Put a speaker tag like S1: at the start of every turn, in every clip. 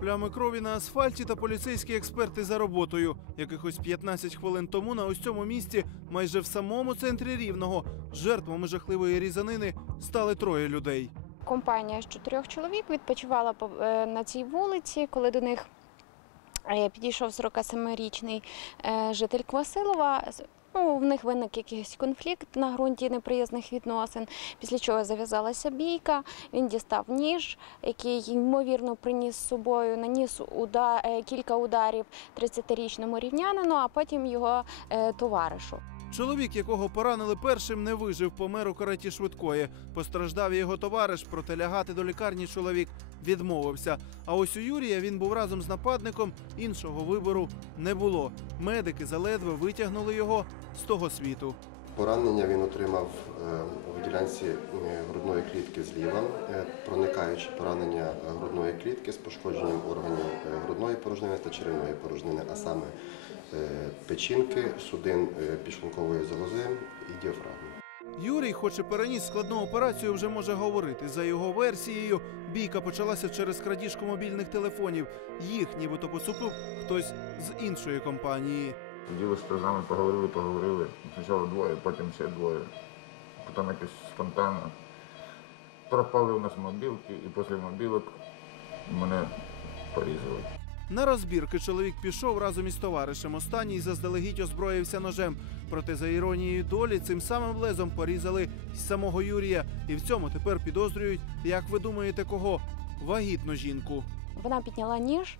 S1: Плями крові на асфальті та поліцейські експерти за роботою. Якихось 15 хвилин тому на ось цьому місці, майже в самому центрі рівного, жертвами жахливої різанини стали троє людей.
S2: Компанія з чотирьох чоловік відпочивала по- е, на цій вулиці, коли до них е, підійшов 47-річний е, житель Квасилова. Ну, в них виник якийсь конфлікт на ґрунті неприязних відносин, після чого зав'язалася бійка. Він дістав ніж, який ймовірно приніс з собою, наніс уда- е, кілька ударів 30-річному рівнянину, а потім його е, товаришу.
S1: Чоловік, якого поранили першим, не вижив, помер у кареті швидкої. Постраждав його товариш, проте лягати до лікарні чоловік відмовився. А ось у Юрія він був разом з нападником. Іншого вибору не було. Медики заледве витягнули його з того світу.
S3: Поранення він отримав е, у ділянці е, грудної клітки зліва, е, проникаючи поранення грудної клітки з пошкодженням органів грудної порожнини та черевної порожнини, а саме печінки, судин е, підшлункової залози і діафрагми.
S1: Юрій, хоч і переніс складну операцію, вже може говорити. За його версією, бійка почалася через крадіжку мобільних телефонів. Їх нібито поцупив хтось з іншої компанії.
S4: Сиділи з нами, поговорили, поговорили. Спочатку двоє, потім ще двоє. Потім якось спонтанно. Пропали у нас мобілки, і після мобілок мене порізали.
S1: На розбірки чоловік пішов разом із товаришем. Останній заздалегідь озброївся ножем. Проте, за іронією долі, цим самим лезом порізали й самого Юрія. І в цьому тепер підозрюють, як ви думаєте, кого? Вагітну жінку.
S2: Вона підняла ніж,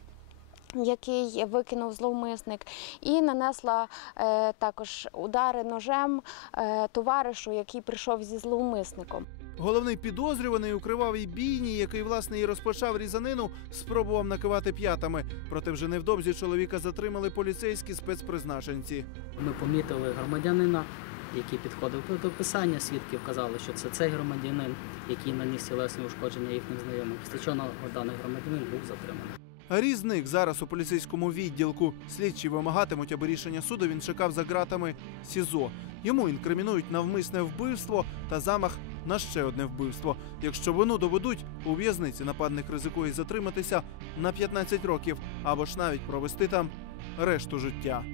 S2: який викинув зловмисник, і нанесла е, також удари ножем е, товаришу, який прийшов зі зловмисником.
S1: Головний підозрюваний у кривавій бійні, який власне і розпочав різанину, спробував накивати п'ятами. Проте вже невдовзі чоловіка затримали поліцейські спецпризначенці.
S5: Ми помітили громадянина, який підходив до описання. Свідки вказали, що це цей громадянин, який наніс тілесні ушкодження їхнім знайомим. Після чого даний громадянин був затриманий.
S1: Різник зараз у поліцейському відділку. Слідчі вимагатимуть, аби рішення суду він чекав за ґратами СІЗО. Йому інкримінують навмисне вбивство та замах на ще одне вбивство. Якщо вину доведуть, у в'язниці нападник ризикує затриматися на 15 років або ж навіть провести там решту життя.